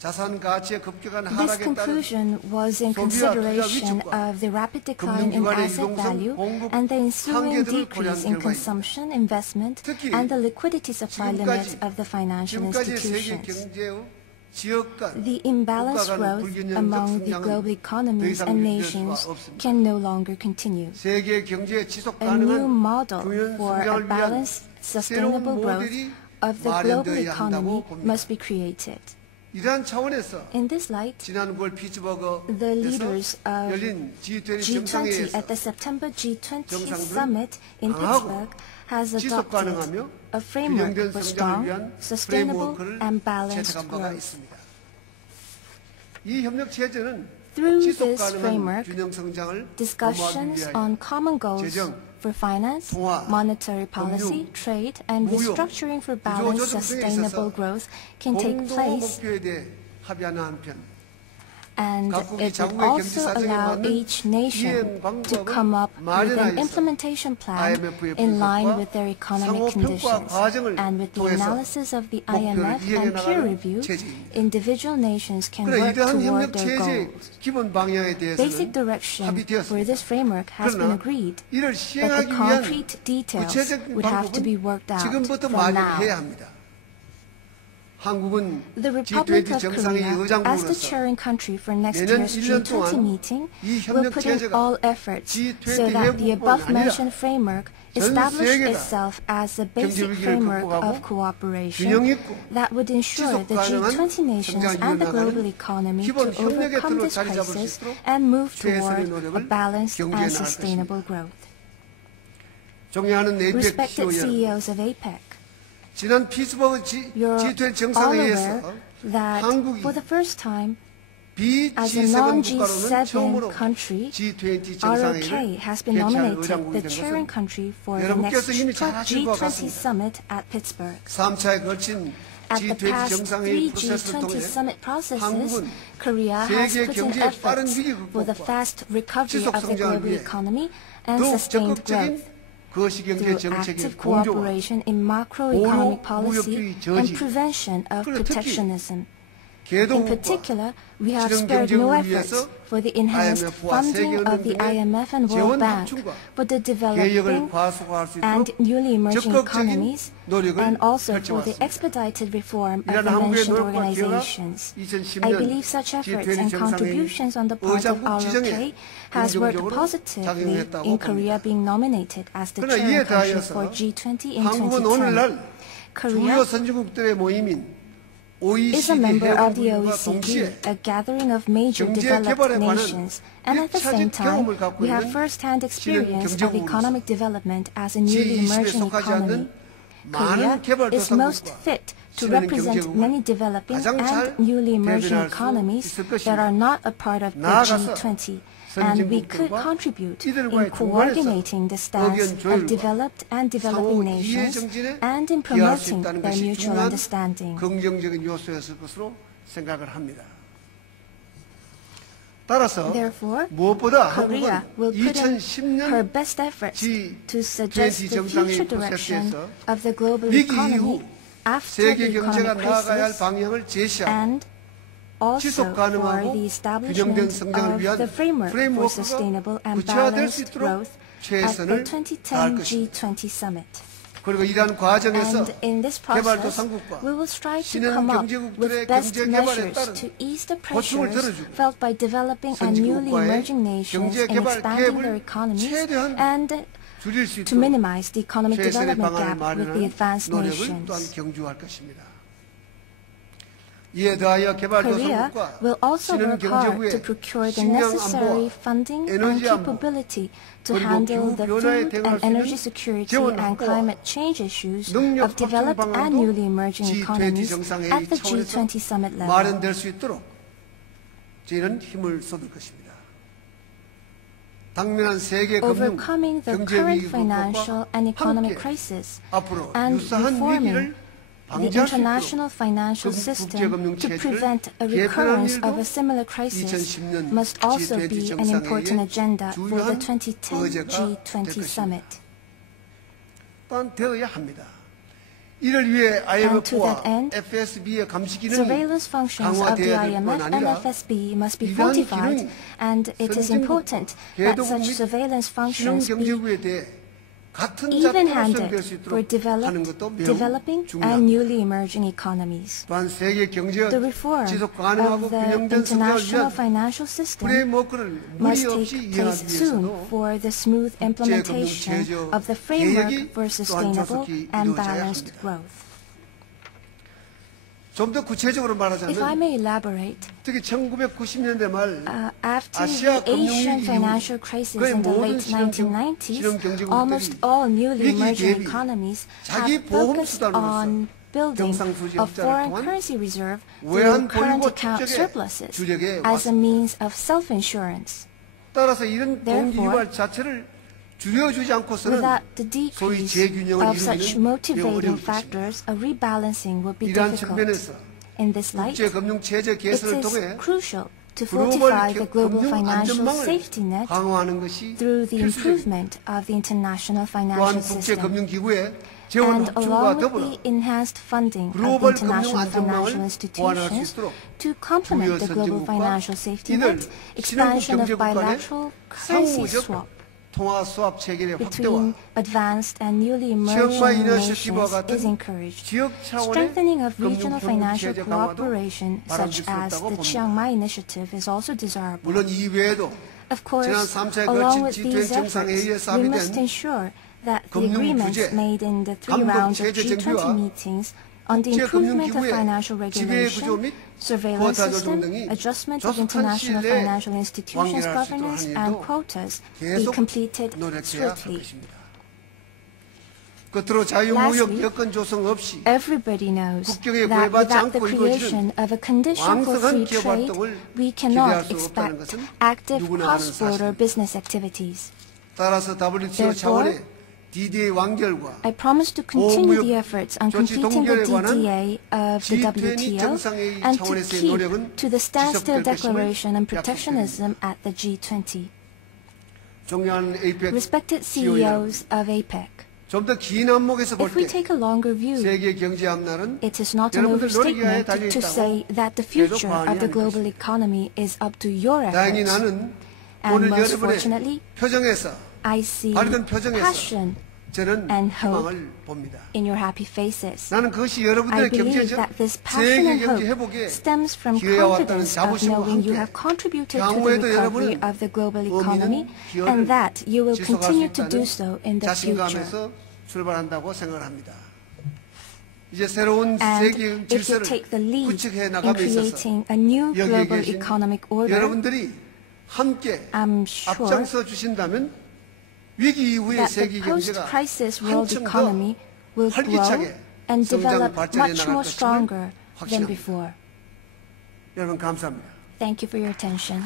자산 가치의 급격한 This 하락에 따른 conclusion was in 소비와 투자 consideration 위축과 of the rapid decline in 금융기관의 asset 유동성, value 공급 and the ensuing 한계들을 decrease 고려한 in 결과입니다. consumption, investment, 특히 and the liquidity supply limits 지금까지 of the financial 세계 institutions. 경제의 지역 간 The imbalanced 국가 간 growth 불균형적 among the 성장은 global 더 economies 이상 and 유지될 수가 nations 없습니다. can no longer continue. 세계 경제의 지속 A new 가능한 model 균형 for a 성장을 위한 balanced, 새로운 sustainable growth 모델이 of the global 마련되어야 economy 한다고 봅니다. must be created. 이러한 차원에서 In this light, 지난 9월 the 피츠버그에서 leaders of 열린 G20 G20 정상회의에서 at the September G20 정상들은 summit in 강하고 Pittsburgh has 지속 adopted 가능하며 a framework 균형된 for 성장을 strong, 위한 sustainable, 프레임워크를 and balanced 채택한 바가 growth. 있습니다. 이 협력 체제는 Through 지속 this 가능한 framework, 균형 성장을 discussions 도모하기 on 위하여 common goals 재정, for finance, 통화, monetary policy, 금융, trade, and 무역, restructuring for 구조 balanced, 조정 등에 sustainable 있어서 growth can take 공동 place, 목표에 대해 합의하는 한편 and 각국이 it would 자국의 경제 also 사정에 allow 맞는 each nation 이행 to 방법을 come up with an 마련하여서 implementation plan IMF의 in line 분석과 with their economic 상호 평가 conditions, 과정을 and with the 통해서 analysis of the 목표를 IMF 이행해 and peer 나가는 review, 체제입니다. individual nations can 그러나 work 이러한 협력 toward their 체제의 goals. 기본 방향에 Basic 대해서는 direction for 합의되었습니다. this framework has been 그러나 agreed, 이를 but the 시행하기 위한 concrete details 구체적인 would have to be 방법은 worked out 지금부터 from 마련해야 now. 합니다. 한국은 The Republic G20 of 정상회의 Korea, as the 의장국으로서 chairing country for next 내년 year's 1년 G20 동안 meeting, 이 will 협력 put in 체제가 all efforts G20 so that the 회원국뿐 above-mentioned 아니라 framework 전 establish 세계가 itself as the basic 경제 위기를 framework 극복하고 of 균형 cooperation 있고 that would ensure 지속 the 가능한 G20 nations 성장을 and the 이어나가는 global economy to 기본 협력의 overcome 틀로 this 자리 잡을 수 crisis 있도록 and move 최선의 toward 노력을 a balanced 경주해 and 나갈 sustainable growth. 존경하는 APEC Respected CEO 여러분, CEOs of APEC, 지난 피츠버그 you're G20 all 정상회의에서 aware that 한국이 for the first time, as a B7 국가로는 처음으로 non-G7 country, G20 ROK 정상회의를 has been 개최할 nominated 의장국이 the 된 chairing 것은 country for the 여러분께서 next 이미 잘 아실 것 G20 같습니다. summit at Pittsburgh. 3차에 걸친 At the G20 past 정상회의 three 프로세스를 G20 통해 summit processes, 한국은 Korea has 세계 put in 경제의 빠른 efforts 위기 for the 극복과 fast recovery 지속 of the 성장을 global 위해 economy and 더욱 sustained 적극적인 growth 거시경제 through 정책의 active 공조와 cooperation in macroeconomic policy 무역주의 저지, and prevention of 그리고 특히 protectionism. In 개동국과 particular, we have 실현 spared no 경제를 efforts 위해서 for the enhanced IMF와 funding of the 세계은행 등의 IMF and 재원 World Bank 확충과 for the 개혁을 developing 과속화할 수 and 있도록 newly emerging 적극적인 economies, 노력을 and also for the 펼쳐왔습니다. expedited reform of 이러한 the 한국의 mentioned 노력과 기여가 organizations. 2010년 I believe such efforts G20 and 정상회의 contributions on the part of 의장국 지정에 ROK has worked 긍정적으로 positively 작용했다고 in 봅니다. Korea being nominated as the 그러나 이에 chairing country 더하여서 for G20 in 한국은 2010. 오늘날 주요 Korea 선진국들의 모임인 is a OECD member of the 회원국과 OECD, 동시에 a gathering of major 경제 developed 개발에 관한 nations, and at the same 일차적 time, 경험을 갖고 we have 있는 first-hand experience of 경제국으로서 economic development as a newly G20에 emerging 속하지 economy. 않는 Korea 많은 개발 is most 도상국과 fit to 실현된 represent 경제국을 many developing 가장 잘 and newly emerging 대변할 수 economies 있을 that are 것입니다. not a part of the 나아가서 G20, and we could 선진국들과 contribute 이들과의 in 중간에서 coordinating the stance 의견 of 조율과 developed and developing 상호 이해 nations 정진에 and in 기여할 수 promoting 있다는 their 것이 mutual 중요한 understanding. 긍정적인 요소였을 것으로 생각을 합니다. 따라서 Therefore, 무엇보다 Korea 한국은 will put in her 2010년 best efforts to G20 suggest the 정상회의 future direction 프로세스에서 of the global 위기 economy 이후 after 세계 the 경제가 economic 나아가야 할 crisis 방향을 제시하고 and also 지속 for 가능하고 the 균형된 establishment 성장을 of 위한 the framework for 프레임워크가 sustainable and 구체화될 수 balanced 있도록 growth at the 최선을 다할 2010 것입니다. G20 summit. 그리고 이러한 과정에서 And in this process, 개발도상국과 we will strive to 신흥 come up 경제국들의 with best 경제 개발에 measures 따른 to ease the 고충을 pressures 덜어주고 felt by developing and newly 선진국과의 emerging nations 경제 in 개발 expanding their 갭을 economies 최대한 and 줄일 수 to 있도록 minimize the economic 최선의 development 방안을 gap with the 마련하는 advanced 노력을 또한 nations. 경주할 것입니다. 이에 더하여 Korea 개발도상국과 will also 신흥 work hard to 경제국의 procure the 식량 necessary 안보와 funding and 에너지 안보, capability to 그리고 handle 기후 the 변화에 food 대응할 and 수 있는 energy security 재원 and 확보와 climate change issues 능력 of 확충 developed and 방안도 newly emerging G20 economies 정상회의 at the 차원에서 G20 summit level. 마련될 수 있도록 저희는 힘을 쏟을 것입니다. 당면한 세계 금융, Overcoming the 경제 current 위기 financial 극복과 and economic 함께 crisis 앞으로 and 유사한 reforming 위기를 the 방지할 수 international 있도록 financial system 국제금융 to 체제를 prevent a 개편하는 recurrence 일도 of a similar crisis 2010년 must also G20 be an important 정상회의의 agenda for the 주요한 2010 의제가 될 G20 것입니다. summit. 또한 되어야 합니다. 이를 위해 And to IMF와 that end, FSB의 감시 기능이 surveillance functions of the 강화되어야 될 뿐 IMF and 아니라 FSB must be 이러한 fortified, 기능이 and it is important that 개도국 such 및 surveillance functions be 신흥경제구에 대해 같은 작도로 even-handed 수행될 수 for 있도록 하는 것도 매우 developing and 중요합니다. newly emerging economies. 또한 세계 경제의 The reform 지속 가능하고 of the 균형된 성장을 international 위한 financial system 프레임워크를 must 무리 없이 take 이행하기 place soon 위해서도 for the smooth implementation 국제금융체조 of the framework 계획이 for 또한 sustainable 조속히 and 이루어져야 balanced 합니다. growth. 좀 더 구체적으로 If I 말하자면 may elaborate, 특히 1990년대 말 after 아시아 the Asian 금융위기 financial 이후 crisis 거의 in the 모든 late 1990s, 신흥경제국들이 almost all newly 위기 emerging 대비 economies 자기 have 보험 focused 수단으로서 on building 경상수지 a 흑자를 foreign 통한 currency reserve 외환 through current 보유고 account 축적에 surpluses 주력해 as a 왔습니다. means of self-insurance. 따라서 이런 동기 Therefore, 유발 자체를 줄여주지 않고서는 Without the 소위 decrease 재균형을 of such 이루기는 매우 motivating 어려울 것입니다. factors, a rebalancing would be 이러한 difficult. 측면에서 In this light, it 국제금융체제 개선을 is 통해 crucial to 글로벌 fortify the global 금융 financial 안전망을 safety net 강화하는 것이 through the 필수적입니다. improvement of the international financial 또한 system. 국제금융기구의 재원 And 확충과 along with 더불어 the enhanced funding of the 글로벌 금융 international 안전망을 financial 보완할 수 institutions 있도록 to complement the global 주요 financial 선진국과 safety 이들 net, expansion of 신흥국 경제국 간의 bilateral currency 상호적 swap 통화 수합 체계의 확대와 between advanced and newly 치앙마이 emerging 이니셔티브와 nations 같은 is encouraged. 지역 차원의 Strengthening of regional financial 금융체제 강화도 cooperation, such as 바람직스럽다고 the 봅니다. Chiang Mai Initiative, is also desirable. 물론 이 외에도 Of course, 지난 3차에 along 걸친 with G20 these efforts, 정상회의에서 we must 합의된 ensure that the 금융 agreements 규제, made in the three 감독 rounds of 체제 G20 정비와 meetings on the improvement of 국제금융기구의 financial 지배 구조 regulation, 및 surveillance 쿼타 조정 system, 등이 adjustment of 조속한 international 시일 내에 financial institutions 완결할 수 있도록 governance 하는 and 일도 quotas be 계속 completed 노력해야 할 swiftly. 것입니다. 끝으로 자유무역 Lastly, 여건 조성 없이 Everybody knows 국경에 that 구애받지 without the 않고 creation of a condition for 왕성한 free 기업 trade, 활동을 we 기대할 cannot 수 없다는 expect 것은 active 누구나 아는 cross-border 사실입니다. business activities. 따라서 WTO Therefore, 차원의 DDA 완결과 I promise to continue 보호무역 the efforts on 조치 completing the 동결에 관한 DDA of the G20 WTO 정상회의 and to 차원에서의 keep 노력은 to the standstill 지속될 것임을 declaration on 약속드립니다. protectionism at the G20. 존경하는 APEC Respected CEO CEOs of APEC, 좀 더 긴 안목에서 볼 if we 때 take a longer view, 세계 경제 앞날은 it is not an 여러분들 노력에 overstatement 달려 to 있다고 say that the 해도 future 과언이 of the 아닐 global 것입니다. economy is up to your 다행히 efforts. 나는 And 오늘 most 여러분의 fortunately, 표정에서 I see 밝은 표정에서 passion 저는 and hope 희망을 봅니다. in your happy faces. 나는 그것이 I 여러분들의 believe 경제적 that this passion 세계 and 경제 hope 회복에 stems from 기회가 왔다는 confidence of 자부심과 knowing you 함께 have contributed to the 향후에도 recovery 여러분은 of the global 의미 economy 있는 기여를 and that you will 지속할 수 continue to do 있다는 so in the future. 자신감에서 출발한다고 생각을 합니다. 이제 새로운 And 세계 if you 질서를 take the lead 구축해 in 나감에 있어서 creating a new 여기에 global 계신 economic order, 여러분들이 함께 I'm sure 앞장서 주신다면 위기 이후의 that the 세계 경제가 post-crisis world 한층 더 economy will grow 활기차게 and 성장 develop 발전해 much 나갈 more 것임을 stronger than 확신합니다. before. 여러분 감사합니다. Thank you for your attention.